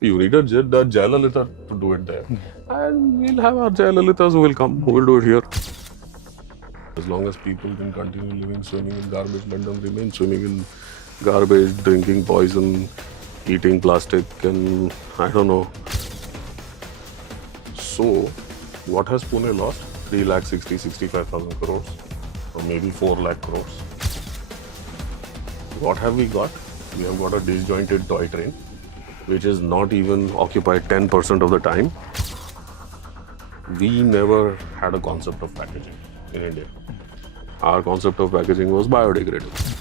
You need a Jayalalitha to do it there. And we'll have our Jayalalitas who will come, who will do it here. As long as people can continue living, swimming in garbage, let them remain swimming in garbage, drinking poison, eating plastic, and I don't know. So, what has Pune lost? 3,60,65,000 crores, or maybe 4 lakh crores. What have we got? We have got a disjointed toy train, which is not even occupied 10% of the time. We never had a concept of packaging in India. Our concept of packaging was biodegradable.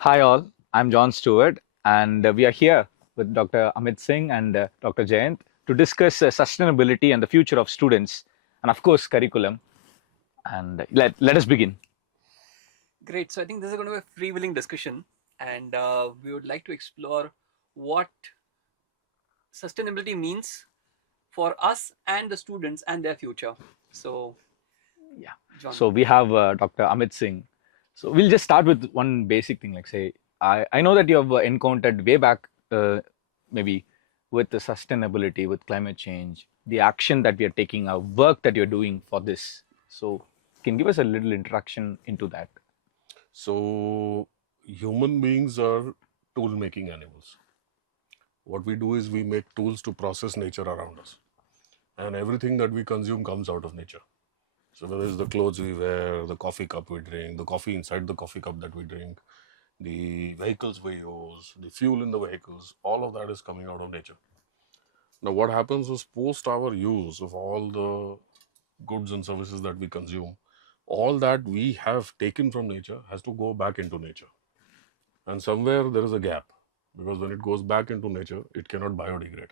Hi, all. I'm John Stewart, and we are here with Dr. Amit Singh and Dr. Jayant to discuss sustainability and the future of students, and of course, curriculum. And let us begin. Great. So I think this is going to be a freewheeling discussion, and we would like to explore what sustainability means for us and the students and their future. So, Yeah. John. So we have Dr. Amit Singh. So we'll just start with one basic thing, like say, I know that you have encountered way back, maybe with the sustainability, with climate change, the action that we are taking, our work that you're doing for this. So can you give us a little introduction into that? So, human beings are tool making animals. What we do is we make tools to process nature around us, and everything that we consume comes out of nature. So, whether it's the clothes we wear, the coffee cup we drink, the coffee inside the coffee cup that we drink, the vehicles we use, the fuel in the vehicles, all of that is coming out of nature. Now, what happens is post our use of all the goods and services that we consume, all that we have taken from nature has to go back into nature. And somewhere there is a gap because when it goes back into nature, it cannot biodegrade.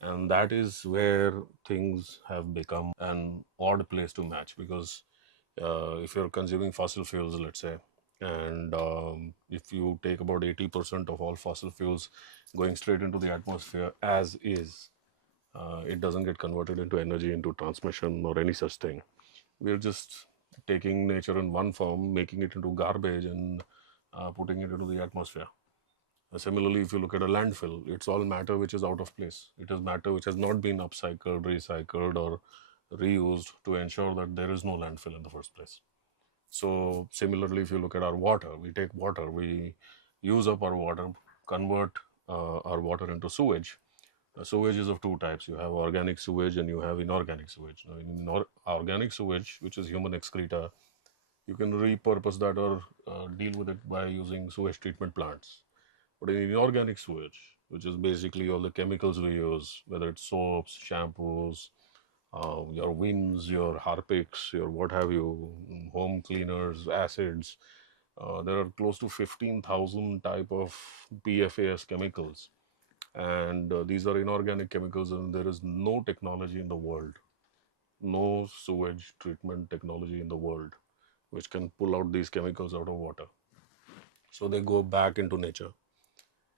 And that is where things have become an odd place to match because if you're consuming fossil fuels, let's say, and if you take about 80% of all fossil fuels going straight into the atmosphere as is, it doesn't get converted into energy, into transmission, or any such thing. We're just taking nature in one form, making it into garbage, and putting it into the atmosphere. Similarly, if you look at a landfill, it's all matter which is out of place. It is matter which has not been upcycled, recycled, or reused to ensure that there is no landfill in the first place. So, similarly, if you look at our water, we take water, we use up our water, convert our water into sewage. Sewage is of two types. You have organic sewage and you have inorganic sewage. Now, in organic sewage, which is human excreta, you can repurpose that or deal with it by using sewage treatment plants. But in inorganic sewage, which is basically all the chemicals we use, whether it's soaps, shampoos, your Vims, your Harpics, your what have you, home cleaners, acids, there are close to 15,000 type of PFAS chemicals. And these are inorganic chemicals, and there is no technology in the world, no sewage treatment technology in the world, which can pull out these chemicals out of water. So they go back into nature.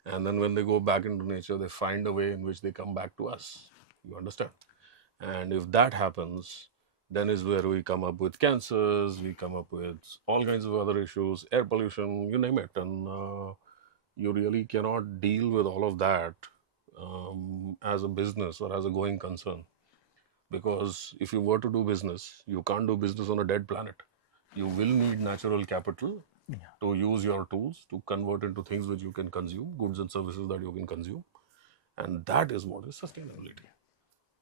And then when they go back into nature, they find a way in which they come back to us. You understand? And if that happens, then is where we come up with cancers, we come up with all kinds of other issues, air pollution, you name it. And you really cannot deal with all of that as a business or as a going concern. Because if you were to do business, you can't do business on a dead planet. You will need natural capital to use your tools to convert into things which you can consume, goods and services that you can consume. And that is what is sustainability.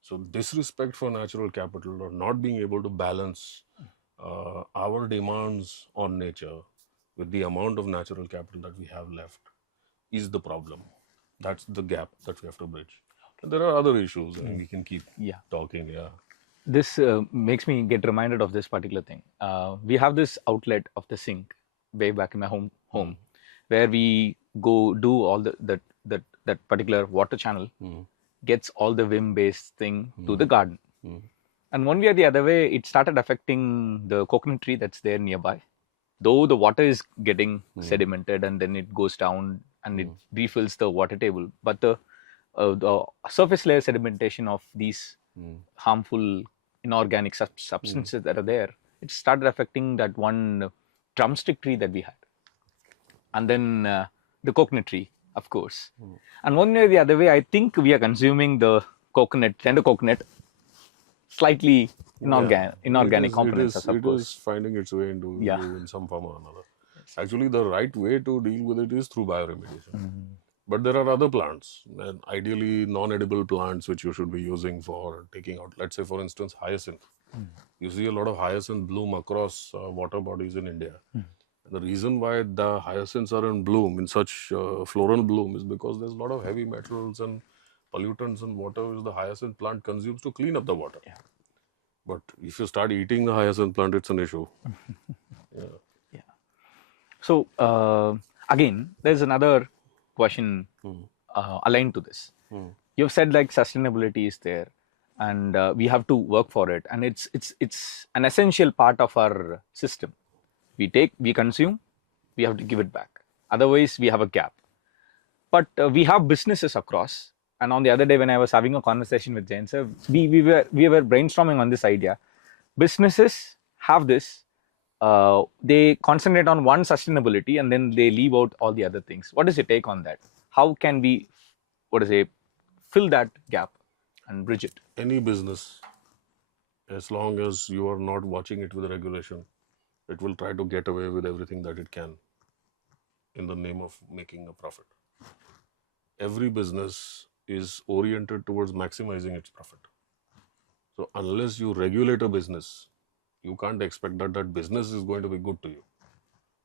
So, disrespect for natural capital or not being able to balance our demands on nature with the amount of natural capital that we have left is the problem. That's the gap that we have to bridge. And there are other issues, and we can keep Yeah. talking. Yeah. This makes me get reminded of this particular thing. We have this outlet of the sink way back in my home, where we go do all that particular water channel gets all the Vim based thing to the garden. And one way or the other way, it started affecting the coconut tree that's there nearby. Though the water is getting sedimented and then it goes down and it refills the water table, but the surface layer sedimentation of these harmful inorganic substances that are there, it started affecting that one drumstick tree that we had. And then the coconut tree, of course. And one way or the other way, I think we are consuming the coconut, tender coconut, slightly inorganic components, I It is suppose. finding its way into Yeah. you in some form or another. Actually, the right way to deal with it is through bioremediation. But there are other plants, and ideally non-edible plants, which you should be using for taking out. Let's say, for instance, hyacinth. You see a lot of hyacinth bloom across water bodies in India. The reason why the hyacinths are in bloom, in such floral bloom, is because there's a lot of heavy metals and pollutants in water which the hyacinth plant consumes to clean up the water. Yeah. But if you start eating the hyacinth plant, it's an issue. Yeah. So again, there's another question aligned to this. You've said like sustainability is there, and we have to work for it, and it's an essential part of our system. We consume, we have to give it back. Otherwise, we have a gap. But we have businesses across. And on the other day, when I was having a conversation with Jain sir, we were brainstorming on this idea. Businesses have this. They concentrate on one sustainability and then they leave out all the other things. What is your take on that? How can we, fill that gap and bridge it? Any business, as long as you are not watching it with regulation, it will try to get away with everything that it can in the name of making a profit. Every business is oriented towards maximizing its profit. So unless you regulate a business, you can't expect that that business is going to be good to you.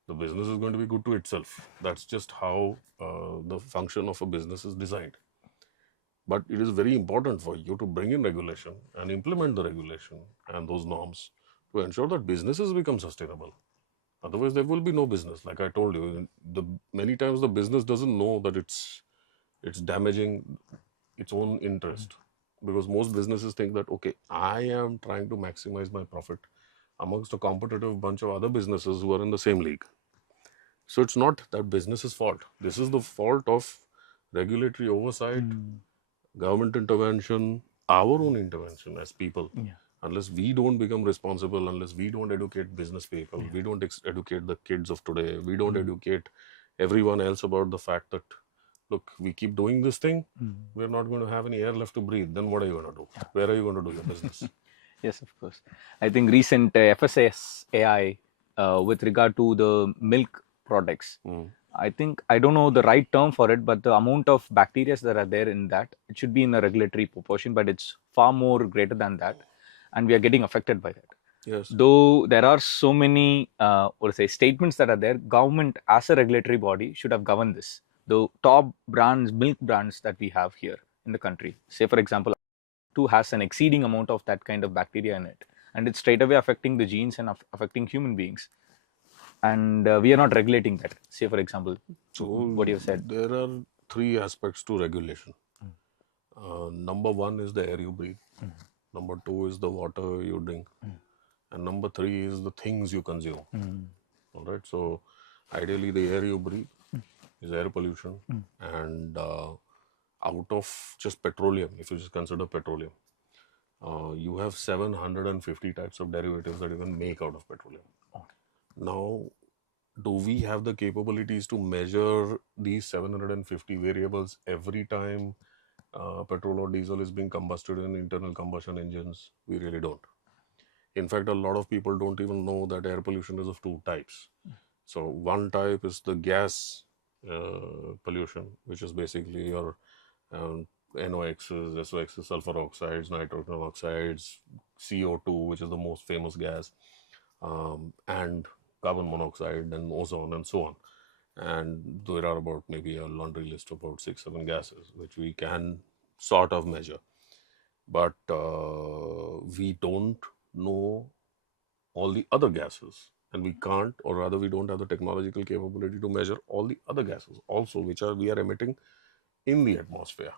The business is going to be good to itself. That's just how the function of a business is designed. But it is very important for you to bring in regulation and implement the regulation and those norms to ensure that businesses become sustainable. Otherwise, there will be no business. Like I told you, many times the business doesn't know that it's damaging its own interest, because most businesses think that, okay, I am trying to maximize my profit amongst a competitive bunch of other businesses who are in the same league. So it's not that business's fault. This is the fault of regulatory oversight, government intervention, our own intervention as people. Unless we don't become responsible, unless we don't educate business people, we don't educate the kids of today, we don't educate everyone else about the fact that, look, we keep doing this thing, we're not going to have any air left to breathe. Then what are you going to do? Where are you going to do your business? Yes, of course. I think recent FSSAI with regard to the milk products, I don't know the right term for it, but the amount of bacteria that are there in that, it should be in a regulatory proportion, but it's far more greater than that. And we are getting affected by that. Yes. Though there are so many, statements that are there, government as a regulatory body should have governed this. The top brands, milk brands that we have here in the country, say for example, too has an exceeding amount of that kind of bacteria in it, and it's straight away affecting the genes and affecting human beings, and we are not regulating that. Say for example, so what you said, there are three aspects to regulation. Number one is the air you breathe, number two is the water you drink, and number three is the things you consume. All right, so ideally the air you breathe is air pollution, and out of just petroleum, if you just consider petroleum, you have 750 types of derivatives that you can make out of petroleum. Now, do we have the capabilities to measure these 750 variables every time petrol or diesel is being combusted in internal combustion engines? We really don't. In fact, a lot of people don't even know that air pollution is of two types. So one type is the gas pollution, which is basically your NOx's, SOx's, sulfur oxides, nitrogen oxides, CO2, which is the most famous gas, and carbon monoxide and ozone and so on. And there are about maybe a laundry list of about 6-7 gases which we can sort of measure. But we don't know all the other gases, and we can't, or rather we don't have the technological capability to measure all the other gases also which we are emitting in the atmosphere.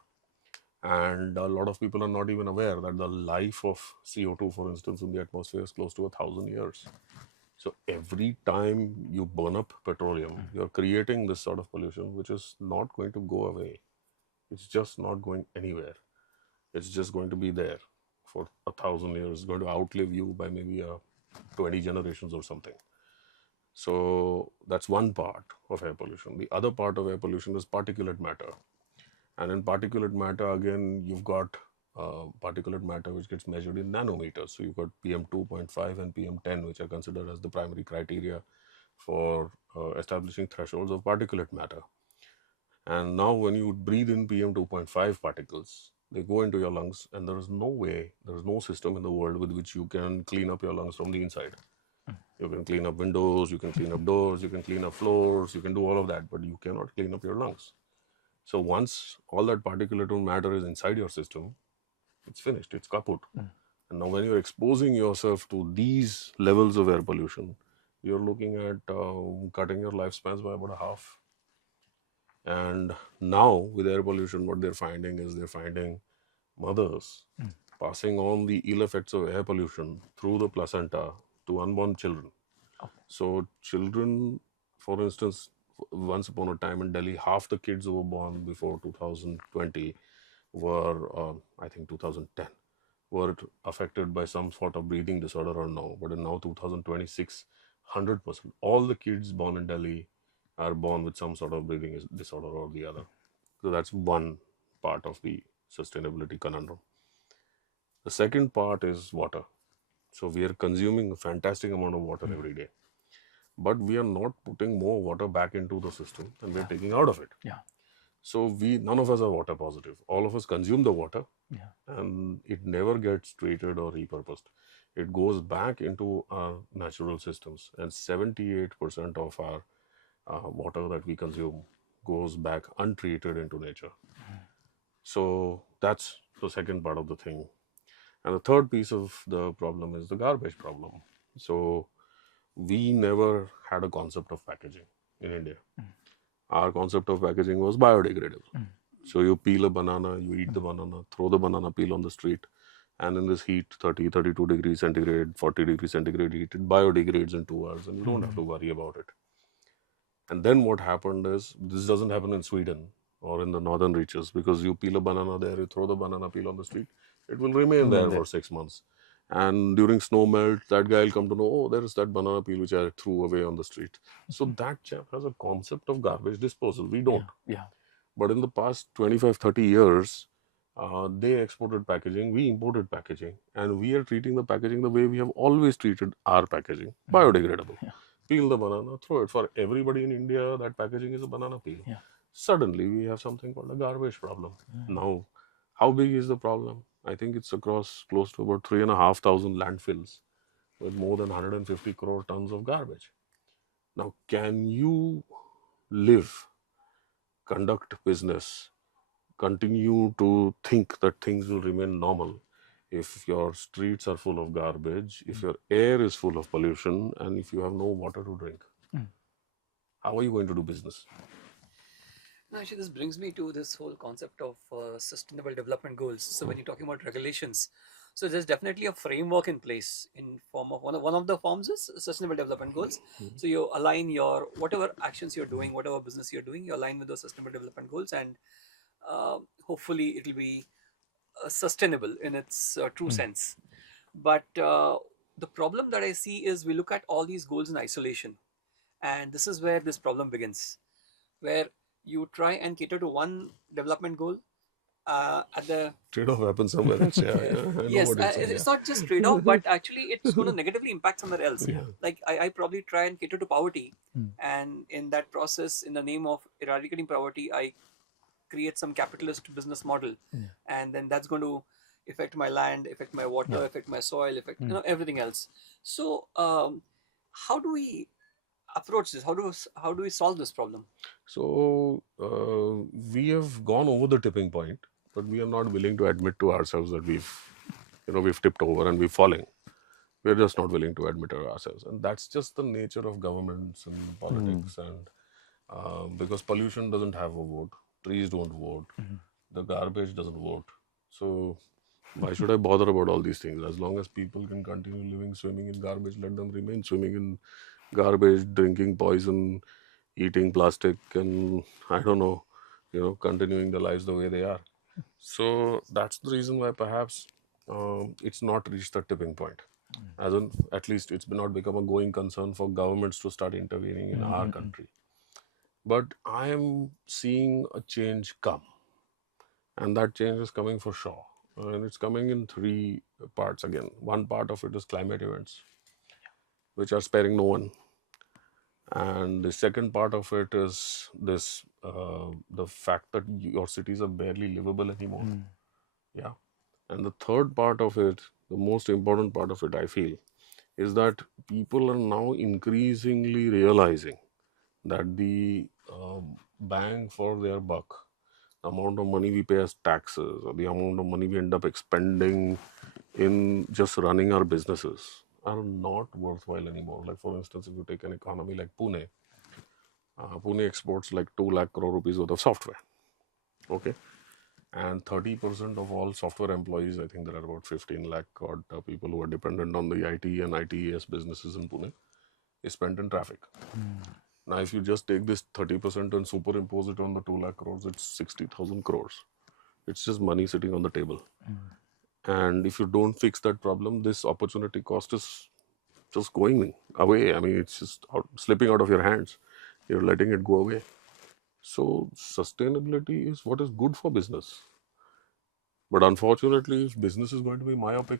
And a lot of people are not even aware that the life of CO2, for instance, in the atmosphere is close to 1,000 years. So every time you burn up petroleum, you're creating this sort of pollution which is not going to go away. It's just not going anywhere. It's just going to be there for 1,000 years, going to outlive you by maybe 20 generations or something. So that's one part of air pollution. The other part of air pollution is particulate matter. And in particulate matter, again, you've got particulate matter which gets measured in nanometers. So you've got PM2.5 and PM10, which are considered as the primary criteria for establishing thresholds of particulate matter. And now when you breathe in PM2.5 particles, they go into your lungs, and there is no way, there is no system in the world with which you can clean up your lungs from the inside. You can clean up windows, you can clean up doors, you can clean up floors, you can do all of that, but you cannot clean up your lungs. So once all that particulate matter is inside your system, it's finished, it's kaput. And now when you're exposing yourself to these levels of air pollution, you're looking at cutting your lifespans by about a half. And now with air pollution, what they're finding is they're finding mothers passing on the ill effects of air pollution through the placenta to unborn children. So children, for instance, once upon a time in Delhi, half the kids who were born before 2020 were, I think 2010, were affected by some sort of breathing disorder or no. But in now 2026, 100%, all the kids born in Delhi are born with some sort of breathing disorder or the other. So that's one part of the sustainability conundrum. The second part is water. So we are consuming a fantastic amount of water every day, but we are not putting more water back into the system than we are taking out of it. Yeah. So none of us are water positive. All of us consume the water, and it never gets treated or repurposed. It goes back into our natural systems, and 78% of our water that we consume goes back untreated into nature. So that's the second part of the thing. And the third piece of the problem is the garbage problem. So we never had a concept of packaging in India. Our concept of packaging was biodegradable. So you peel a banana, you eat the banana, throw the banana peel on the street, and in this heat, 30, 32 degrees centigrade, 40 degrees centigrade heat, it biodegrades in 2 hours, and you don't have to worry about it. And then what happened is, this doesn't happen in Sweden or in the northern reaches, because you peel a banana there, you throw the banana peel on the street, it will remain there for 6 months. And during snow melt, that guy will come to know, oh, there is that banana peel which I threw away on the street. So that chap has a concept of garbage disposal. We don't. But in the past 25, 30 years, they exported packaging, we imported packaging, and we are treating the packaging the way we have always treated our packaging, biodegradable. Peel the banana, throw it. For everybody in India, that packaging is a banana peel. Suddenly, we have something called a garbage problem. Now, how big is the problem? I think it's across close to about 3,500 landfills with more than 150 crore tons of garbage. Now, can you live, conduct business, continue to think that things will remain normal if your streets are full of garbage, if your air is full of pollution, and if you have no water to drink? How are you going to do business? No, actually, this brings me to this whole concept of sustainable development goals. So when you're talking about regulations, so there's definitely a framework in place in form of one of the forms is sustainable development goals. So you align your whatever actions you're doing, whatever business you're doing, you align with those sustainable development goals, and hopefully it will be sustainable in its true sense. But the problem that I see is we look at all these goals in isolation, and this is where this problem begins, where you try and cater to one development goal at the trade-off happens somewhere else. Yes, it's not just trade-off, but actually it's going to negatively impact somewhere else. Like I probably try and cater to poverty, and in that process, in the name of eradicating poverty, I create some capitalist business model, and then that's going to affect my land, affect my water, affect my soil, affect everything else. So how do we approach this? How do we solve this problem? So we have gone over the tipping point, but we are not willing to admit to ourselves that we've tipped over and we're falling. We're just not willing to admit it ourselves, and that's just the nature of governments and politics. And because pollution doesn't have a vote, trees don't vote, the garbage doesn't vote. So why should I bother about all these things? As long as people can continue living, swimming in garbage, let them remain swimming in garbage, drinking poison, eating plastic, and I don't know, continuing their lives the way they are. So that's the reason why perhaps it's not reached the tipping point. As in, at least it's not become a going concern for governments to start intervening in our country. But I am seeing a change come, and that change is coming for sure. And it's coming in three parts again. One part of it is climate events, which are sparing no one. And the second part of it is this the fact that your cities are barely livable anymore. Yeah. And the third part of it, the most important part of it, I feel, is that people are now increasingly realizing that the bang for their buck, the amount of money we pay as taxes, or the amount of money we end up expending in just running our businesses, are not worthwhile anymore. Like, for instance, if you take an economy like Pune, Pune exports like 2 lakh crore rupees worth of software. Okay. And 30% of all software employees, I think there are about 15 lakh odd people who are dependent on the IT and ITES businesses in Pune, is spent in traffic. Now, if you just take this 30% and superimpose it on the 2 lakh crores, it's 60,000 crores. It's just money sitting on the table. And if you don't fix that problem, this opportunity cost is just going away. I mean, it's just slipping out of your hands. You're letting it go away. So, sustainability is what is good for business. But unfortunately, if business is going to be myopic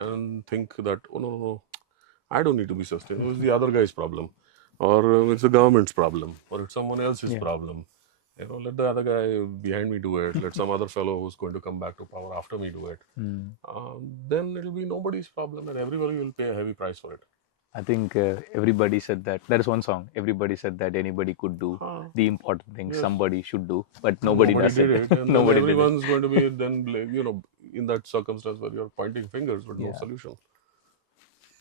and think that, oh, no, no, no, I don't need to be sustainable, it's the other guy's problem, or it's the government's problem, or it's someone else's problem. You know, let the other guy behind me do it. Let some other fellow who's going to come back to power after me do it. Then it'll be nobody's problem, and everybody will pay a heavy price for it. I think everybody said that. There is one song. Everybody said that anybody could do the important things. Yes. Somebody should do, but nobody does did it. it, and then Nobody did it. everyone's going to be then in that circumstance where you're pointing fingers with no solution.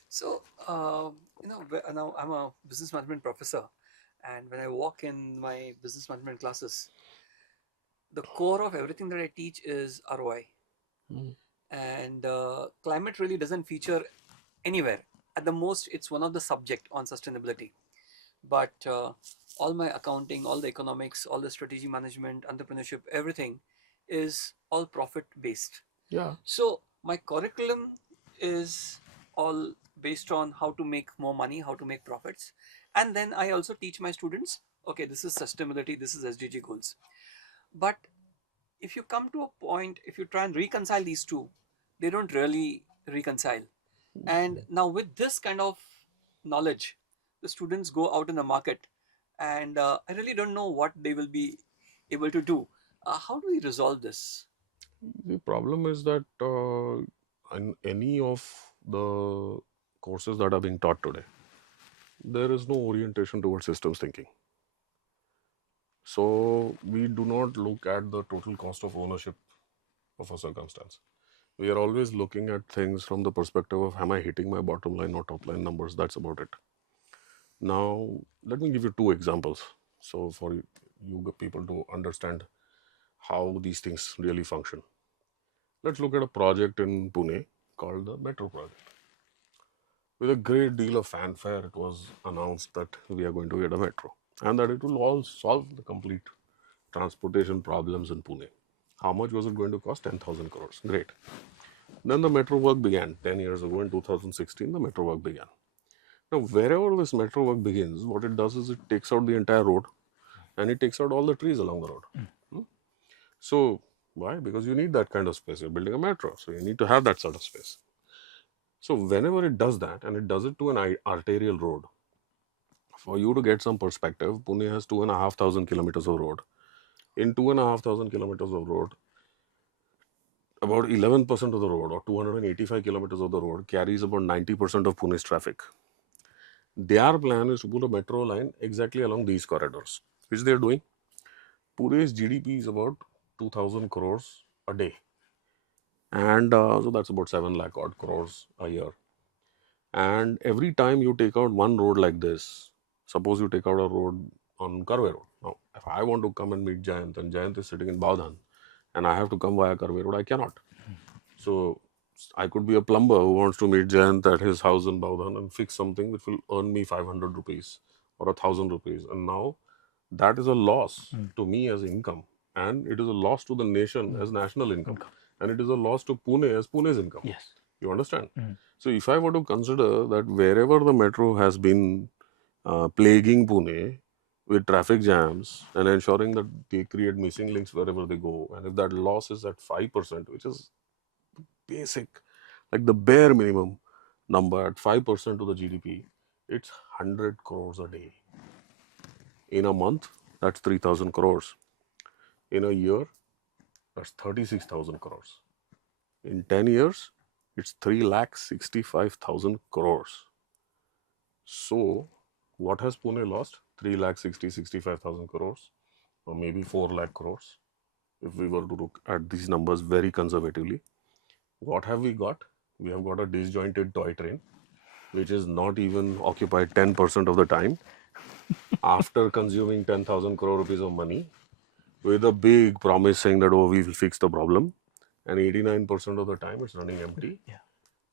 So, now I'm a business management professor, and when I walk in my business management classes, the core of everything that I teach is ROI. And climate really doesn't feature anywhere. At the most, it's one of the subject on sustainability. But all my accounting, all the economics, all the strategy management, entrepreneurship, everything is all profit based. Yeah. So my curriculum is all based on how to make more money, how to make profits. And then I also teach my students, okay, this is sustainability, this is SDG goals. But if you come to a point, if you try and reconcile these two, they don't really reconcile. And now with this kind of knowledge, the students go out in the market, and I really don't know what they will be able to do. How do we resolve this? The problem is that in any of the courses that are being taught today, there is no orientation towards systems thinking. So we do not look at the total cost of ownership of a circumstance. We are always looking at things from the perspective of, am I hitting my bottom line or top line numbers? That's about it. Now, let me give you two examples. So for you people to understand how these things really function. Let's look at a project in Pune called the Metro Project. With a great deal of fanfare, it was announced that we are going to get a metro and that it will all solve the complete transportation problems in Pune. How much was it going to cost? 10,000 crores. Great. Then the metro work began. 10 years ago in 2016, the metro work began. Now, wherever this metro work begins, what it does is it takes out the entire road and it takes out all the trees along the road. So, why? Because you need that kind of space. You're building a metro, so you need to have that sort of space. So, whenever it does that, and it does it to an arterial road, for you to get some perspective, Pune has 2,500 kilometers of road. In 2,500 kilometers of road, about 11% of the road, or 285 kilometers of the road, carries about 90% of Pune's traffic. Their plan is to put a metro line exactly along these corridors, which they are doing. Pune's GDP is about 2,000 crores a day. And so that's about 7 lakh odd crores a year. And every time you take out one road like this, suppose you take out a road on Karve Road. Now, if I want to come and meet Jayant, and Jayant is sitting in Baudhan, and I have to come via Karve Road, I cannot. So I could be a plumber who wants to meet Jayant at his house in Baudhan and fix something which will earn me 500 rupees or 1,000 rupees. And now that is a loss to me as income, and it is a loss to the nation as national income. and it is a loss to Pune as Pune's income. Yes. You understand? Mm. So if I were to consider that wherever the metro has been plaguing Pune with traffic jams and ensuring that they create missing links wherever they go, and if that loss is at 5%, which is basic, like the bare minimum number at 5% to the GDP, it's 100 crores a day. In a month, that's 3,000 crores. In a year, that's 36,000 crores. In 10 years, it's 3,65,000 crores. So, what has Pune lost? 3,65,000 crores, or maybe 4 lakh crores, if we were to look at these numbers very conservatively. What have we got? We have got a disjointed toy train, which is not even occupied 10% of the time after consuming 10,000 crore rupees of money, with a big promise saying that, oh, we will fix the problem. And 89% of the time it's running empty. Yeah.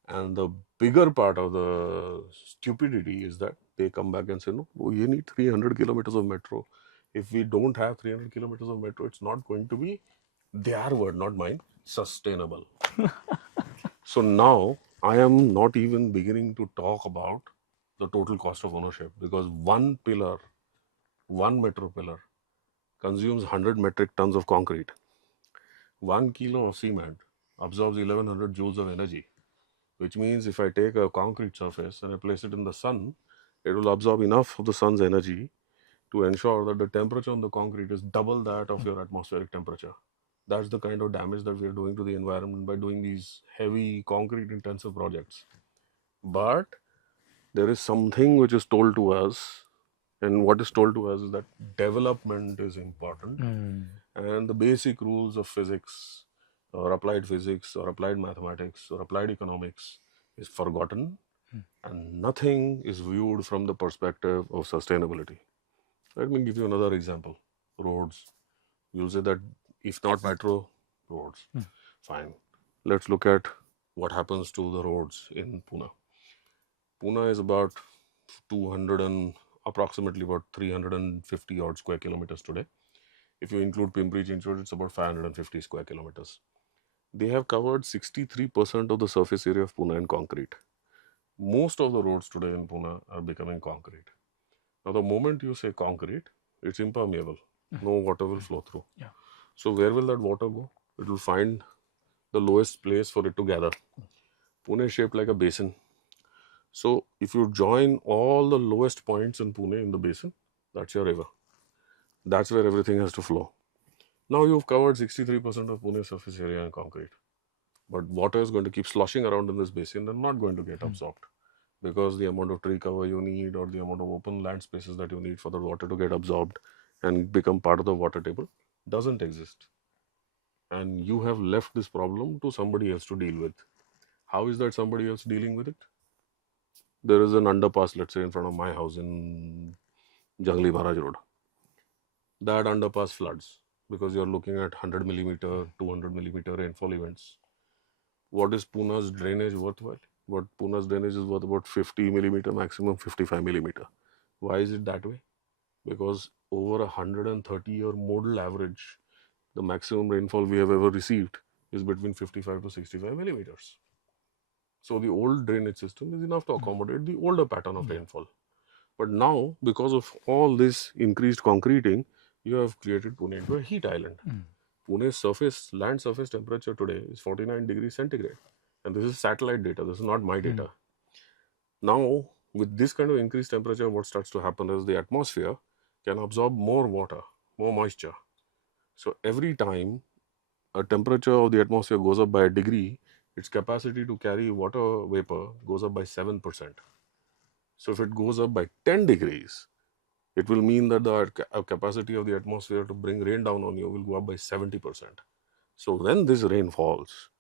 And the bigger part of the stupidity is that they come back and say, no, you need 300 kilometers of metro. If we don't have 300 kilometers of metro, it's not going to be, their word, not mine, sustainable. So now I am not even beginning to talk about the total cost of ownership, because one pillar, one metro pillar consumes 100 metric tons of concrete. 1 kilo of cement absorbs 1100 joules of energy, which means if I take a concrete surface and I place it in the sun, it will absorb enough of the sun's energy to ensure that the temperature on the concrete is double that of your atmospheric temperature. That's the kind of damage that we are doing to the environment by doing these heavy concrete intensive projects. But there is something which is told to us, and what is told to us is that development is important, and the basic rules of physics or applied mathematics or applied economics is forgotten, and nothing is viewed from the perspective of sustainability. Let me give you another example. Roads. You'll say that if not metro, roads. Fine. Let's look at what happens to the roads in Pune. Pune is about 200 and approximately about 350 odd square kilometers today. If you include Pimpri Chinchwad, it's about 550 square kilometers. They have covered 63% of the surface area of Pune in concrete. Most of the roads today in Pune are becoming concrete. Now, the moment you say concrete, it's impermeable. No water will flow through. Yeah. So, where will that water go? It will find the lowest place for it to gather. Pune is shaped like a basin. So, if you join all the lowest points in Pune in the basin, that's your river. That's where everything has to flow. Now, you've covered 63% of Pune surface area in concrete. But water is going to keep sloshing around in this basin and not going to get absorbed, because the amount of tree cover you need or the amount of open land spaces that you need for the water to get absorbed and become part of the water table doesn't exist. And you have left this problem to somebody else to deal with. How is that somebody else dealing with it? There is an underpass, let's say, in front of my house in Jangli Maharaj Road. That underpass floods because you're looking at 100 millimeter, 200 millimeter rainfall events. What is Pune's drainage worthwhile? What Pune's drainage is worth about 50 millimeter, maximum 55 millimeter. Why is it that way? Because over 130-year modal average, the maximum rainfall we have ever received is between 55 to 65 millimeters. So the old drainage system is enough to accommodate the older pattern of rainfall. But now, because of all this increased concreting, you have created Pune into a heat island. Pune's land surface temperature today is 49 degrees centigrade. And this is satellite data, this is not my data. Now, with this kind of increased temperature, what starts to happen is the atmosphere can absorb more water, more moisture. So every time a temperature of the atmosphere goes up by a degree, its capacity to carry water vapor goes up by 7%. So if it goes up by 10 degrees, it will mean that the capacity of the atmosphere to bring rain down on you will go up by 70%. So when this rain falls,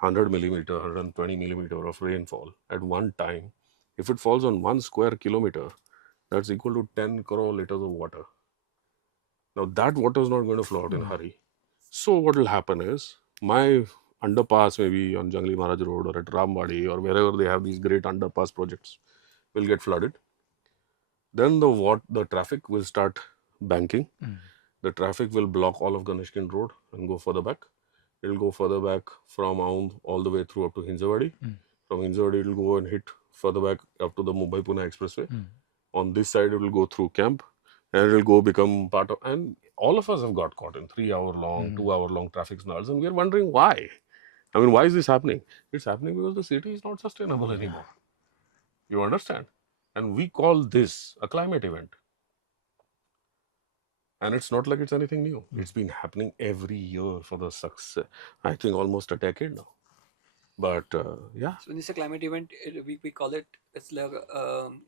100 millimeter, 120 millimeter of rainfall at one time, if it falls on 1 square kilometer, that's equal to 10 crore liters of water. Now that water is not going to flow out in a hurry. So what will happen is, my underpass maybe on Jangli Maharaj Road or at Rambadi or wherever they have these great underpass projects will get flooded. Then the traffic will start banking. The traffic will block all of Ganeshkin Road and go further back. It'll go further back from Aund all the way through up to Hinjawadi. From Hinjawadi, it'll go and hit further back up to the Mumbai-Pune Expressway. On this side, it will go through camp and it will go become part of. And all of us have got caught in 3 hour long, 2 hour long traffic snarls, and we are wondering why. I mean, why is this happening? It's happening because the city is not sustainable anymore. You understand? And we call this a climate event. And it's not like it's anything new. It's been happening every year for the success, I think almost a decade now. But yeah. So when you say climate event, we call it, it's like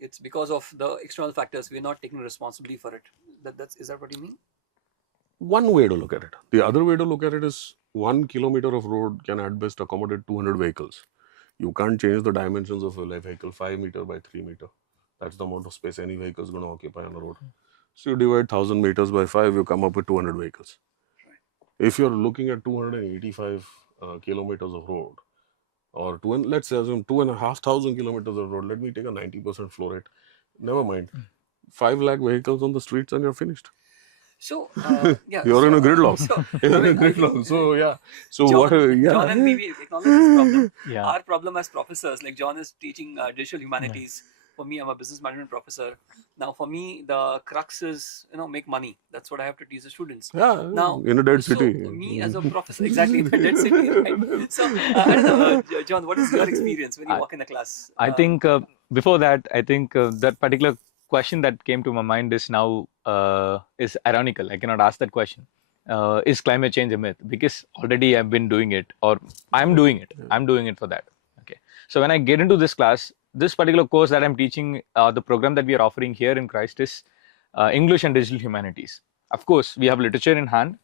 it's because of the external factors. We're not taking responsibility for it. Is that what you mean? One way to look at it. The other way to look at it is 1 kilometer of road can at best accommodate 200 vehicles. You can't change the dimensions of a vehicle 5 meter by 3 meter. That's the amount of space any vehicle is going to occupy on the road. So you divide 1000 meters by 5, you come up with 200 vehicles. If you're looking at 285 kilometers of road, or let's assume 2,500 kilometers of road, let me take a 90% flow rate. Never mind. 5 lakh vehicles on the streets and you're finished. So yeah, you're in a gridlock. So yeah. So John, what? Yeah. John and maybe acknowledge this problem. Yeah. Our problem as professors, like John is teaching digital humanities. For me, I'm a business management professor. Now, for me, the crux is make money. That's what I have to teach the students. Yeah. Now, in a dead city. Me as a professor, exactly, in a dead city. Right? So I don't know, John, what is your experience when you walk in a class? I think before that, I think that particular question that came to my mind is now is ironical. I cannot ask that question. Is climate change a myth? Because already I've been doing it, or I'm doing it. I'm doing it for that. Okay. So when I get into this class, this particular course that I'm teaching, the program that we are offering here in Christ is English and Digital Humanities. Of course, we have literature in hand,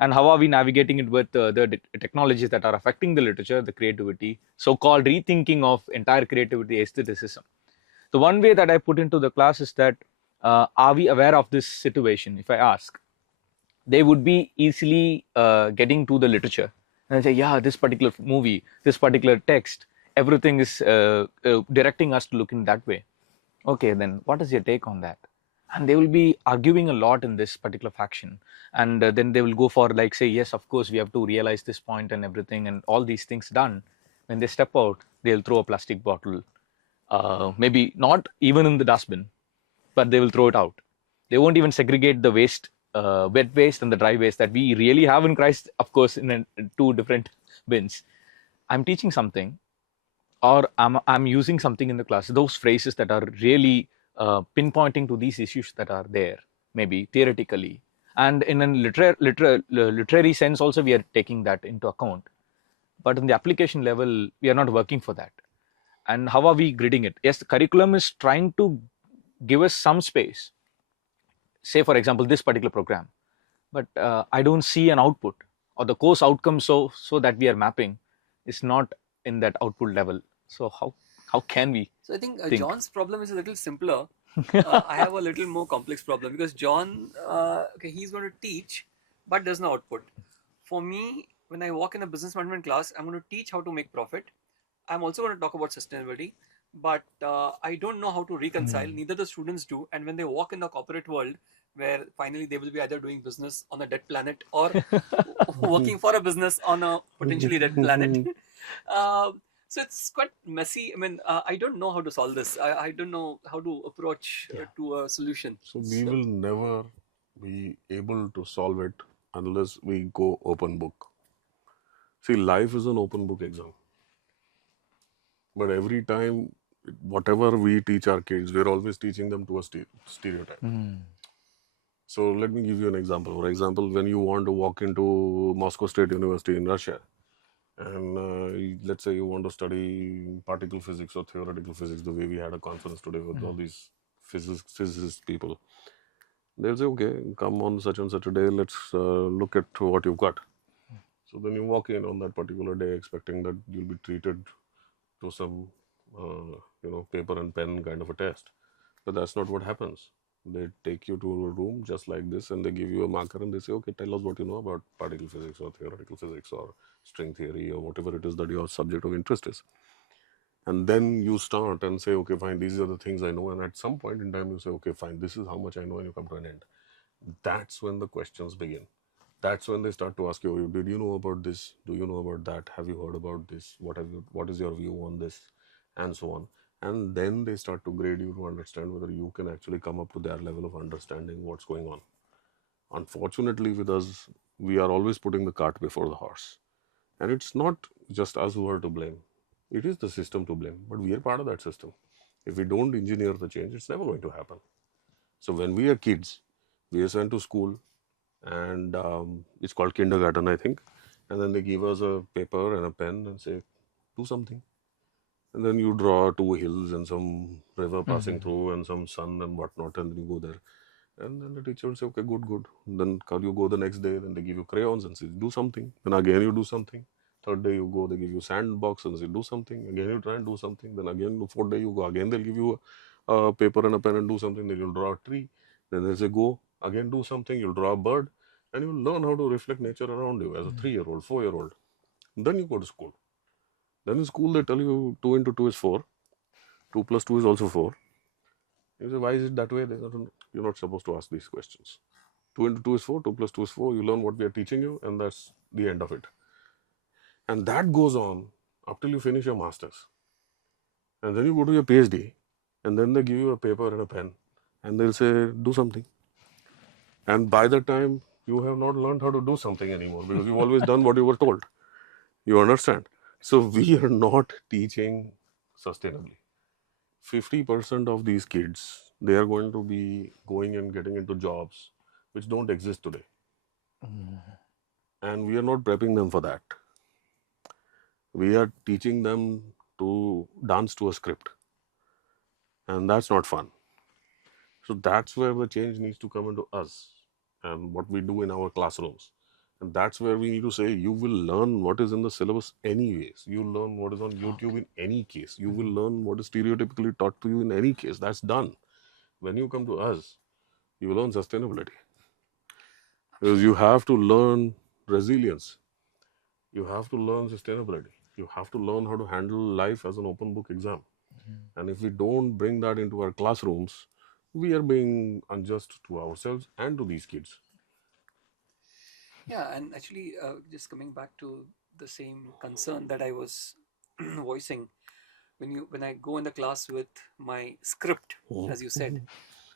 and how are we navigating it with the technologies that are affecting the literature, the creativity, so-called rethinking of entire creativity aestheticism. The one way that I put into the class is that are we aware of this situation? If I ask, they would be easily getting to the literature and say, yeah, this particular movie, this particular text, everything is directing us to look in that way. Okay, then what is your take on that? And they will be arguing a lot in this particular faction, and then they will go for like say, yes, of course we have to realize this point and everything and all these things done. When they step out, they'll throw a plastic bottle, maybe not even in the dustbin, but they will throw it out. They won't even segregate the waste, wet waste and the dry waste that we really have in Christ, of course, in two different bins. I'm teaching something, or I'm using something in the class, those phrases that are really pinpointing to these issues that are there, maybe theoretically. And in a literary sense also, we are taking that into account. But in the application level, we are not working for that. And how are we gridding it? Yes, the curriculum is trying to give us some space. Say, for example, this particular program. But I don't see an output, or the course outcome so that we are mapping is not in that output level. So how can we? So I think John's problem is a little simpler. I have a little more complex problem because John, he's going to teach, but there's no output. For me, when I walk in a business management class, I'm going to teach how to make profit. I'm also going to talk about sustainability, but I don't know how to reconcile. Neither the students do. And when they walk in the corporate world, where finally they will be either doing business on a dead planet or working for a business on a potentially dead planet. So it's quite messy. I mean, I don't know how to solve this. I don't know how to approach to a solution. So we will never be able to solve it unless we go open book. See, life is an open book exam. But every time, whatever we teach our kids, we're always teaching them to a stereotype. So let me give you an example. For example, when you want to walk into Moscow State University in Russia, and let's say you want to study particle physics or theoretical physics, the way we had a conference today with all these physicist people, they'll say, okay, come on such and such a day, let's look at what you've got. So then you walk in on that particular day expecting that you'll be treated to some, paper and pen kind of a test. But that's not what happens. They take you to a room just like this and they give you a marker and they say, okay, tell us what you know about particle physics or theoretical physics or string theory or whatever it is that your subject of interest is. And then you start and say, okay, fine, these are the things I know. And at some point in time, you say, okay, fine, this is how much I know, and you come to an end. That's when the questions begin. That's when they start to ask you, did you know about this? Do you know about that? Have you heard about this? What is your view on this? And so on. And then they start to grade you to understand whether you can actually come up to their level of understanding what's going on. Unfortunately, with us, we are always putting the cart before the horse. And it's not just us who are to blame. It is the system to blame, but we are part of that system. If we don't engineer the change, it's never going to happen. So when we are kids, we are sent to school, and it's called kindergarten, I think. And then they give us a paper and a pen and say, do something. And then you draw two hills and some river passing through and some sun and whatnot, and then you go there. And then the teacher will say, okay, good, good. Then you go the next day, then they give you crayons and say, do something. Then again you do something. Third day you go, they give you sandbox and say, do something. Again you try and do something. Then again, the fourth day you go, again they'll give you a paper and a pen and do something. Then you'll draw a tree. Then they say, go, again do something. You'll draw a bird. And you'll learn how to reflect nature around you as a 3-year-old, 4-year-old. Then you go to school. Then in school they tell you 2 into 2 is 4. 2 plus 2 is also 4. You say, why is it that way? They don't, you're not supposed to ask these questions. 2 into 2 is 4, 2 plus 2 is 4. You learn what we are teaching you, and that's the end of it. And that goes on up till you finish your master's. And then you go to your PhD, and then they give you a paper and a pen, and they'll say, do something. And by the time, you have not learned how to do something anymore because you've always done what you were told. You understand? So we are not teaching sustainably. 50% of these kids, they are going to be going and getting into jobs which don't exist today. And we are not prepping them for that. We are teaching them to dance to a script. And that's not fun. So that's where the change needs to come into us and what we do in our classrooms. And that's where we need to say, you will learn what is in the syllabus anyways. You learn what is on YouTube in any case. You will learn what is stereotypically taught to you in any case. That's done. When you come to us, you will learn sustainability. Because you have to learn resilience. You have to learn sustainability. You have to learn how to handle life as an open book exam. And if we don't bring that into our classrooms, we are being unjust to ourselves and to these kids. Yeah, and actually, just coming back to the same concern that I was voicing, when I go in the class with my script, as you said,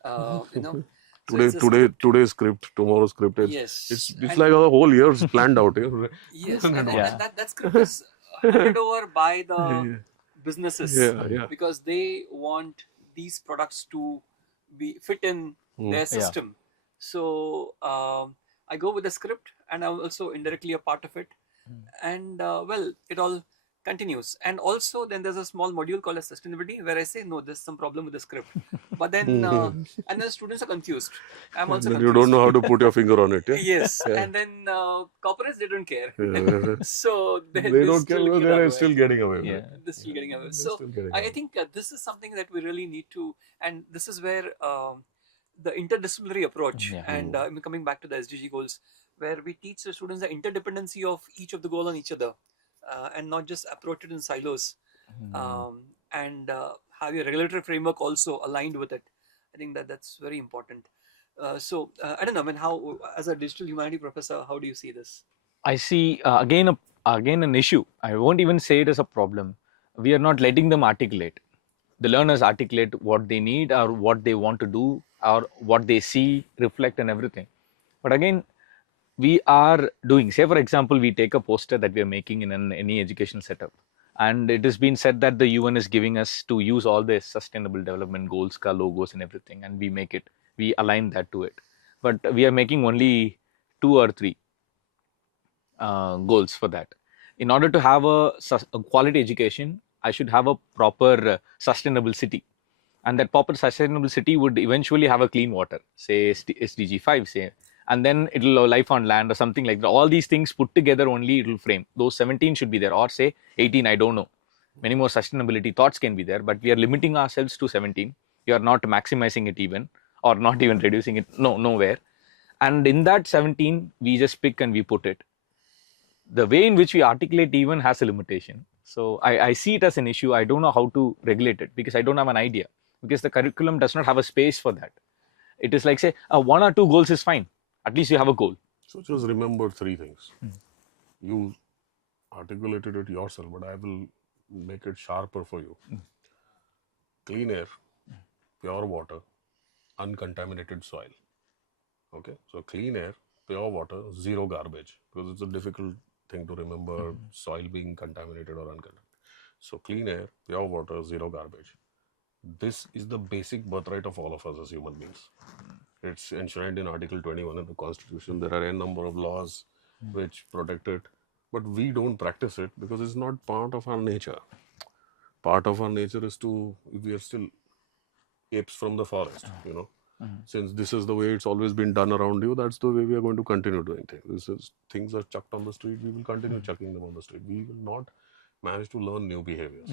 you know, so it's a script. Today's script, tomorrow's script. Yes, It's and like a whole year's planned out. yes, And and Yeah. that script is handed over by the businesses yeah. because they want these products to be fit in their system. So I go with the script, and I'm also indirectly a part of it. And well, it all continues. And also, then there's a small module called as sustainability where I say, no, there's some problem with the script. But then, and then students are confused. I'm also Then confused. you don't know how to put your finger on it. Yeah? Yes, and then corporates, they don't care. Yeah. So They they're don't care still because get they're away. still getting away with Yeah. it. They're still getting away. They're So still getting I away. think this is something that we really need to, and this is where the interdisciplinary approach, Yeah. and I'm coming back to the SDG goals, where we teach the students the interdependency of each of the goal on each other, and not just approach it in silos, and have your regulatory framework also aligned with it. I think that's very important. So I don't know, I mean, how, as a digital humanity professor, how do you see this? I see again an issue. I won't even say it as a problem. We are not letting them articulate. The learners articulate what they need or what they want to do or what they see, reflect, and everything. But again, we are doing. Say, for example, we take a poster that we are making in any educational setup, and it has been said that the UN is giving us to use all the sustainable development goals, logos, and everything, and we align that to it. But we are making only 2 or 3 goals for that. In order to have a quality education, I should have a proper sustainable city, and that proper sustainable city would eventually have a clean water, say SDG 5, say, and then it'll life on land or something like that. All these things put together only it'll frame. Those 17 should be there, or say 18. I don't know. Many more sustainability thoughts can be there, but we are limiting ourselves to 17. We are not maximizing it even, or not even reducing it. No, nowhere. And in that 17, we just pick and we put it. The way in which we articulate even has a limitation. So I see it as an issue. I don't know how to regulate it because I don't have an idea, because the curriculum does not have a space for that. It is like, say, 1 or 2 goals is fine. At least you have a goal. So just remember three things. You articulated it yourself, but I will make it sharper for you. Clean air, pure water, uncontaminated soil. Okay, so clean air, pure water, zero garbage, because it's a difficult thing to remember soil being contaminated or uncontaminated. So clean air, pure water, zero garbage. This is the basic birthright of all of us as human beings. It's enshrined in Article 21 of the Constitution. There are a number of laws which protect it, but we don't practice it because it's not part of our nature. Part of our nature is we are still apes from the forest, Since this is the way it's always been done around you, that's the way we are going to continue doing things. Things are chucked on the street, we will continue chucking them on the street. We will not manage to learn new behaviors.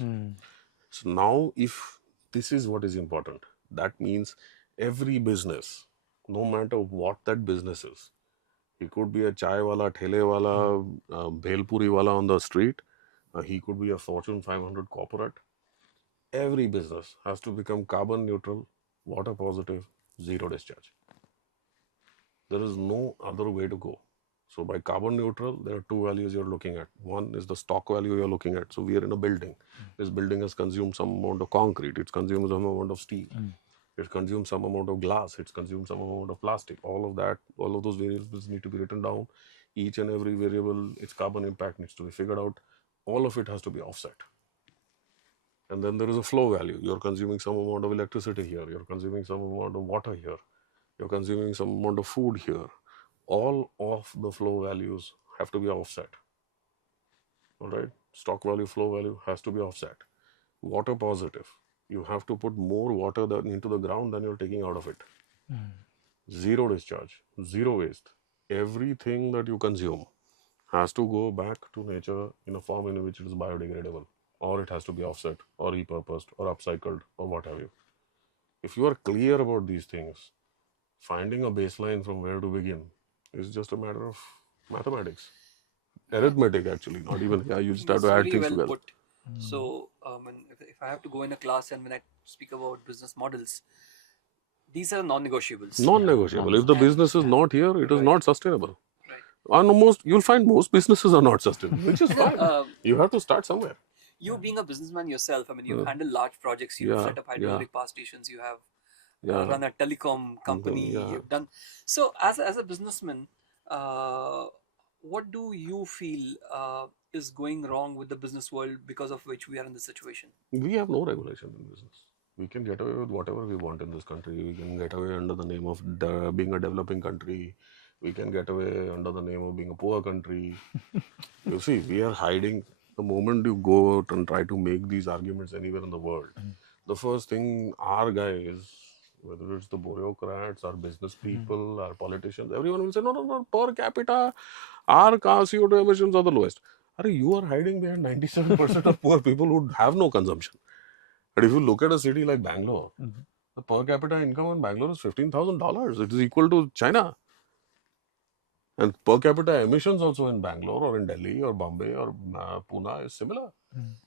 So now, if this is what is important, that means every business, no matter what that business is, he could be a chai wala, thele wala, bhel puri wala on the street, he could be a Fortune 500 corporate. Every business has to become carbon neutral, water positive, zero discharge. There is no other way to go. So by carbon neutral, there are two values you're looking at. One is the stock value you're looking at. So we are in a building. This building has consumed some amount of concrete. It's consumed some amount of steel. It consumes some amount of glass. It's consumed some amount of plastic. All of that, all of those variables need to be written down. Each and every variable, its carbon impact needs to be figured out. All of it has to be offset. And then there is a flow value. You're consuming some amount of electricity here. You're consuming some amount of water here. You're consuming some amount of food here. All of the flow values have to be offset. All right? Stock value, flow value has to be offset. Water positive. You have to put more water into the ground than you're taking out of it. Zero discharge, zero waste. Everything that you consume has to go back to nature in a form in which it is biodegradable, or it has to be offset, or repurposed, or upcycled, or what have you. If you are clear about these things, finding a baseline from where to begin is just a matter of mathematics. Arithmetic, actually, not even. Yeah, you just have That's to add very things well together. put. So, if I have to go in a class and when I speak about business models, these are non-negotiables. Non-negotiable. If the business is not here, it is Right. not sustainable. Right. And you'll find most businesses are not sustainable, which is fine. You have to start somewhere. You being a businessman yourself, I mean, you've handled large projects, you've Yeah, set up hydraulic power stations, you have Yeah. run a telecom company, Yeah. you've done. So, as a businessman, what do you feel is going wrong with the business world because of which we are in this situation? We have no regulation in business. We can get away with whatever we want in this country. We can get away under the name of being a developing country. We can get away under the name of being a poor country. You see, we are hiding. The moment you go out and try to make these arguments anywhere in the world, the first thing our guys, whether it's the bureaucrats, our business people, our politicians, everyone will say, no, per capita, our car CO2 emissions are the lowest. You are hiding behind 97% of poor people who have no consumption. And if you look at a city like Bangalore, the per capita income in Bangalore is $15,000. It is equal to China. And per capita emissions also in Bangalore or in Delhi or Bombay or Pune is similar.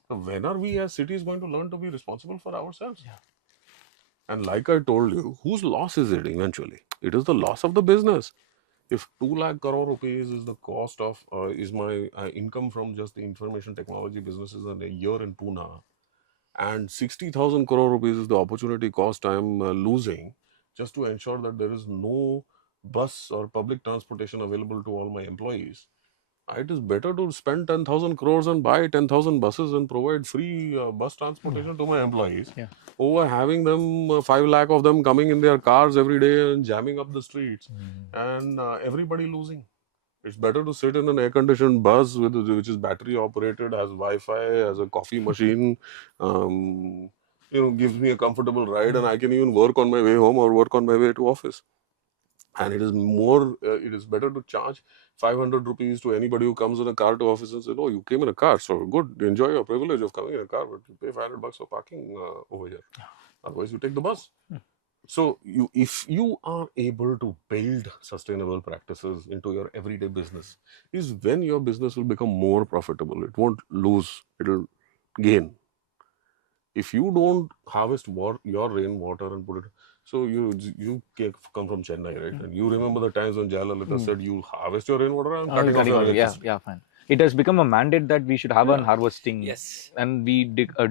So when are we as cities going to learn to be responsible for ourselves? And like I told you, whose loss is it eventually? It is the loss of the business. If 2 lakh crore rupees is the cost of, is my income from just the information technology businesses in a year in Pune, and 60,000 crore rupees is the opportunity cost I am losing just to ensure that there is no bus or public transportation available to all my employees. It is better to spend 10,000 crores and buy 10,000 buses and provide free bus transportation to my employees over having them, 5 lakh of them coming in their cars every day and jamming up the streets and everybody losing. It's better to sit in an air-conditioned bus which is battery operated, has Wi-Fi, has a coffee machine, gives me a comfortable ride, and I can even work on my way home or work on my way to office. And it is it is better to charge 500 rupees to anybody who comes in a car to office and say, no, you came in a car, so good, enjoy your privilege of coming in a car, but you pay 500 bucks for parking over here. Otherwise, you take the bus. So, if you are able to build sustainable practices into your everyday business, is when your business will become more profitable. It won't lose, it will gain. If you don't harvest your rainwater and put it, so you come from Chennai, right? And you remember the times when Jayalalitha said, "You harvest your rainwater, I'm cutting off your Yeah, electricity." yeah, fine. It has become a mandate that we should have an Yeah. harvesting, Yes. and we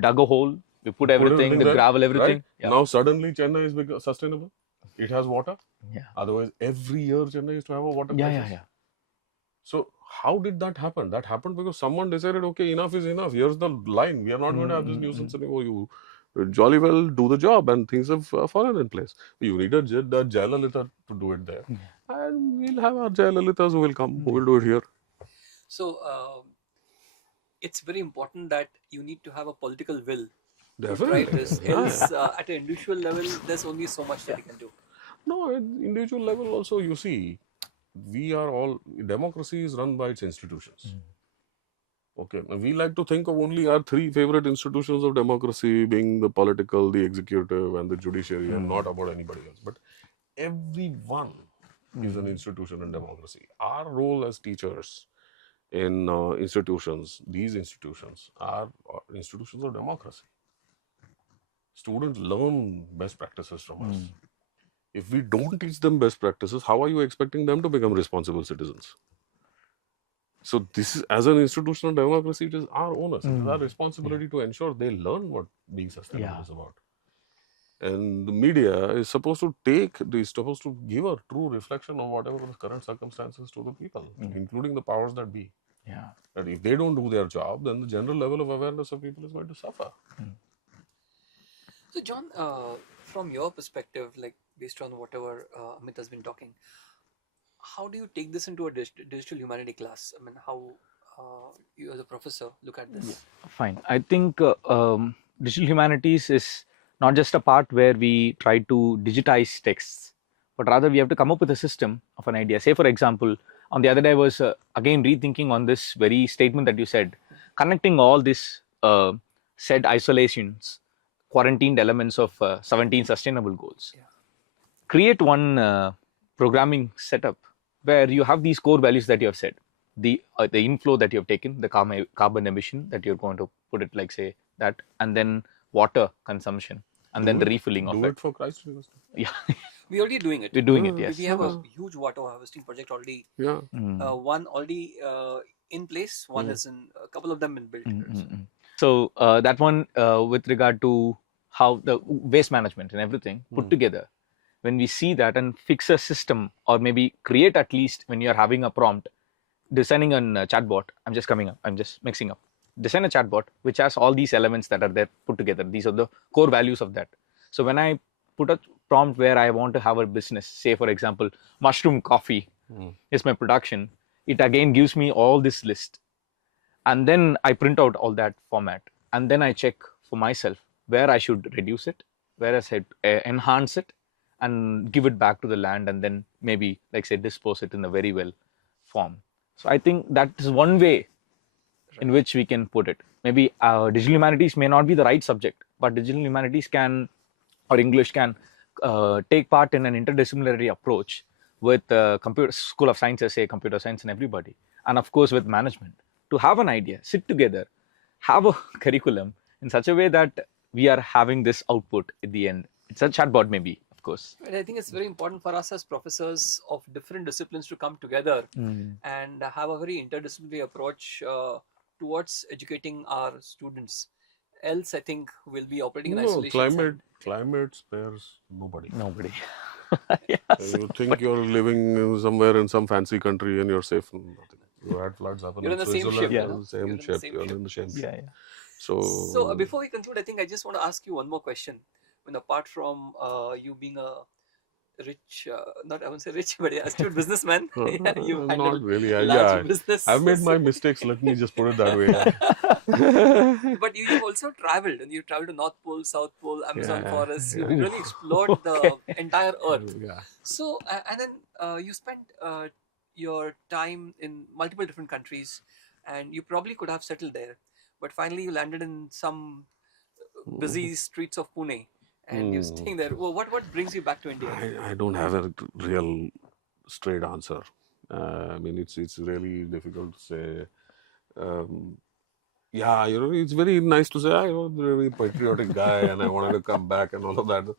dug a hole, we put Put everything, everything the there, gravel, right? everything. Yeah, Now suddenly Chennai is sustainable. It has water. yeah, Otherwise, every year Chennai used to have a water crisis. yeah. So how did that happen? That happened because someone decided, okay, enough is enough. Here's the line. We are not going to have this nuisance anymore. You jolly well do the job, and things have fallen in place. You need the Jayalalitha to do it there, and we'll have our Jayalalitas who will come, who will do it here. So it's very important that you need to have a political will to drive Definitely. this. Yeah. Else, at an individual level, there's only so much that you can do. No, at individual level also, you see, we are all, democracy is run by its institutions. Okay, now we like to think of only our three favorite institutions of democracy being the political, the executive, and the judiciary, and not about anybody else. But everyone is an institution in democracy. Our role as teachers in institutions, these institutions are institutions of democracy. Students learn best practices from us. If we don't teach them best practices, how are you expecting them to become responsible citizens? So this is, as an institutional democracy, it is our onus. It is our responsibility to ensure they learn what being sustainable is about. And the media is supposed to give a true reflection of whatever the current circumstances to the people, including the powers that be. Yeah. That if they don't do their job, then the general level of awareness of people is going to suffer. So, John, from your perspective, like based on whatever Amit has been talking, how do you take this into a digital humanity class? I mean, how you as a professor look at this? Fine. I think digital humanities is not just a part where we try to digitize texts, but rather we have to come up with a system of an idea. Say, for example, on the other day I was again rethinking on this very statement that you said, connecting all these said isolations, quarantined elements of 17 sustainable goals. Yeah. Create one programming setup where you have these core values that you have said, the inflow that you have taken, the carbon emission that you're going to put it like say that, and then water consumption, and then the refilling of Do it. it for Christ University. Yeah, We're already doing it. we're doing it. Yes. We have a huge water harvesting project already. Yeah. One already in place. One is in a couple of them in built. So that one with regard to how the waste management and everything put together, when we see that and fix a system, or maybe create at least when you are having a prompt, designing a chatbot, I'm just mixing up. Design a chatbot which has all these elements that are there put together. These are the core values of that. So when I put a prompt where I want to have a business, say for example, mushroom coffee is my production, it again gives me all this list. And then I print out all that format. And then I check for myself where I should reduce it, where I should enhance it, and give it back to the land, and then maybe, like say, dispose it in a very well form. So I think that is one way in which we can put it. Maybe digital humanities may not be the right subject, but digital humanities can, or English can, take part in an interdisciplinary approach with computer school of sciences, say computer science and everybody, and of course with management, to have an idea, sit together, have a curriculum in such a way that we are having this output at the end. It's a chatbot maybe, of course. And I think it's very important for us as professors of different disciplines to come together and have a very interdisciplinary approach towards educating our students. Else, I think we'll be operating in isolation. Climate spares nobody. Nobody. You think you're living somewhere in some fancy country and you're safe. Nothing. You had floods happen. You're in the same ship. You're in the same ship. You're in the same ship. Yeah. So before we conclude, I think I just want to ask you one more question. When apart from you being a rich, not I won't say rich, but astute businessman, you handle not really. large business. I've made my mistakes. Let me just put it that way. But you've also traveled, and you traveled to North Pole, South Pole, Amazon forest. You really explored the entire Earth. Yeah. So and then you spent your time in multiple different countries, and you probably could have settled there, but finally you landed in some busy streets of Pune, and you're staying there. Well, what brings you back to India? I don't have a real straight answer. I mean, it's really difficult to say. Yeah, it's very nice to say, I'm a very patriotic guy and I wanted to come back and all of that.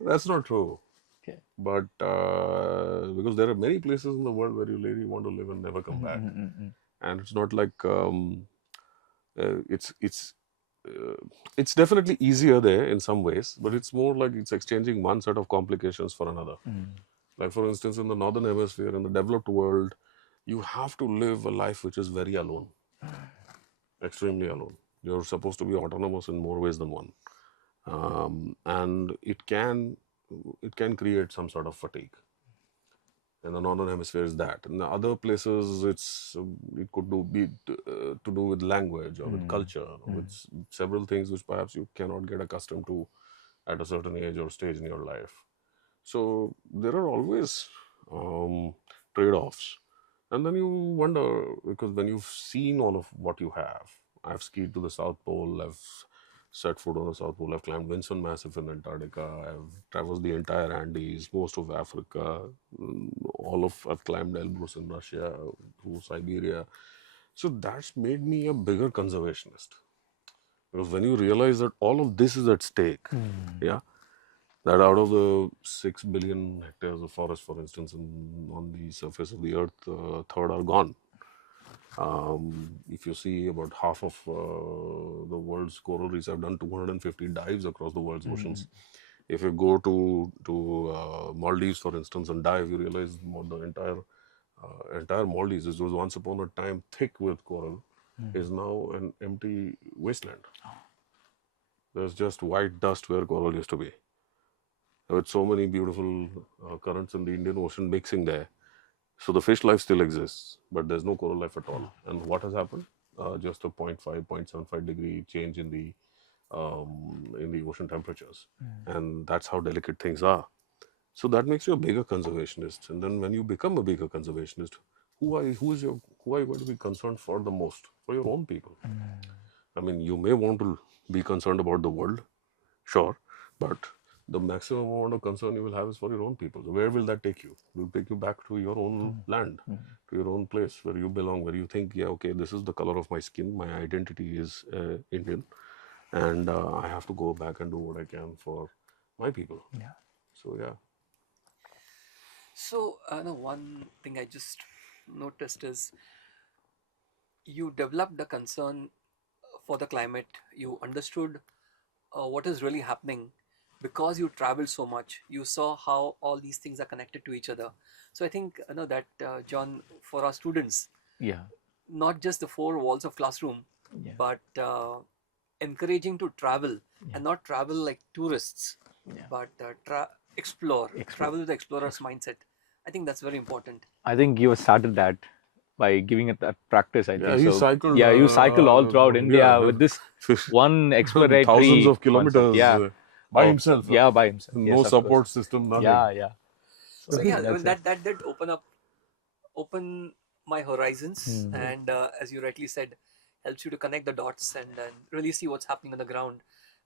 That's not true. Okay. But because there are many places in the world where you really want to live and never come back. And it's not like it's uh, it's definitely easier there in some ways, but it's more like it's exchanging one set of complications for another. Like for instance, in the northern hemisphere, in the developed world, you have to live a life which is very alone, extremely alone. You're supposed to be autonomous in more ways than one, and it can create some sort of fatigue. In the northern hemisphere is that. In the other places, it could be to do with language or with culture, or with several things which perhaps you cannot get accustomed to at a certain age or stage in your life. So there are always trade-offs. And then you wonder, because when you've seen all of what you have, I've skied to the South Pole, I've set foot on the South Pole, I've climbed Vinson Massif in Antarctica, I've traversed the entire Andes, most of Africa, I've climbed Elbrus in Russia, through Siberia. So that's made me a bigger conservationist. Because when you realize that all of this is at stake, yeah, that out of the 6 billion hectares of forest, for instance, on the surface of the earth, a third are gone. If you see, about half of the world's coral reefs have done 250 dives across the world's oceans. If you go to Maldives, for instance, and dive, you realize the entire Maldives, which was once upon a time thick with coral, is now an empty wasteland. There's just white dust where coral used to be, with so many beautiful currents in the Indian Ocean mixing there. So the fish life still exists, but there's no coral life at all. And what has happened? Just a 0.5, 0.75 degree change in the ocean temperatures, and that's how delicate things are. So that makes you a bigger conservationist. And then when you become a bigger conservationist, who are you going to be concerned for the most? For your own people. I mean, you may want to be concerned about the world, sure, but the maximum amount of concern you will have is for your own people. So where will that take you? It will take you back to your own land, to your own place where you belong, where you think, yeah, okay, this is the color of my skin, my identity is Indian, and I have to go back and do what I can for my people. Yeah. So yeah. So, one thing I just noticed is you developed a concern for the climate. You understood what is really happening because you traveled so much. You saw how all these things are connected to each other. So I think that John, for our students, Yeah. not just the four walls of classroom, Yeah. but encouraging to travel, and not travel like tourists, Yeah. but explore, travel with the explorer's mindset. I think that's very important. I think you started that by giving it that practice. I Yeah, think he so. cycled. Yeah, you cycle all throughout India with this one exploratory thousands of concept. kilometers Yeah, by himself. Yeah, by himself. No Yes, of support course. system, nothing. Yeah, yeah. So yeah, I that's mean, that did open my horizons, and as you rightly said, helps you to connect the dots and really see what's happening on the ground.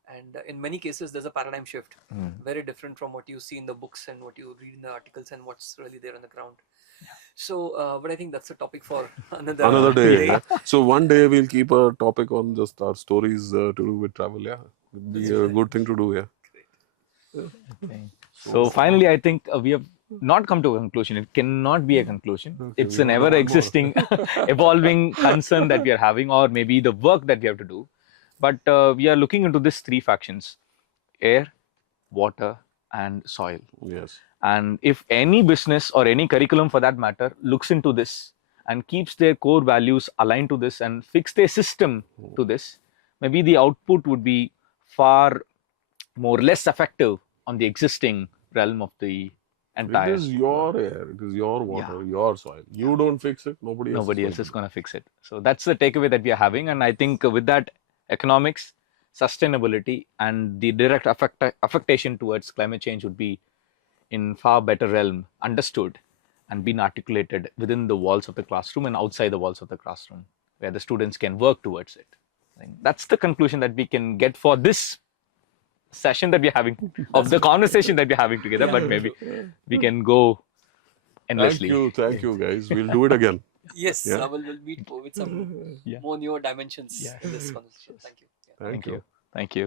And in many cases, there's a paradigm shift, very different from what you see in the books and what you read in the articles and what's really there on the ground. So, but I think that's a topic for Another day. Yeah. So one day we'll keep a topic on just our stories to do with travel. Yeah, it'd be a good thing to do. Yeah. Great. So finally, I think we have not come to a conclusion. It cannot be a conclusion. Okay, It's we an want one more. ever-existing, evolving concern that we are having, or maybe the work that we have to do. But we are looking into these three factions: air, water, and soil. Yes. And if any business or any curriculum for that matter looks into this and keeps their core values aligned to this and fix their system to this, maybe the output would be far more less effective on the existing realm of the entire. It is your air, it is your water, your soil. You don't fix it, nobody else is going to fix it. So that's the takeaway that we are having. And I think with that, economics, sustainability, and the direct affectation towards climate change would be in far better realm understood and been articulated within the walls of the classroom and outside the walls of the classroom, where the students can work towards it. I think that's the conclusion that we can get for this session that we're having, of the conversation that we're having together. But maybe we can go endlessly. Thank you guys. We'll do it again. Yes, Yeah. we'll meet with some Yeah. more newer dimensions Yes. in this conversation. Thank you. Yeah. Thank Thank you. you. Thank you.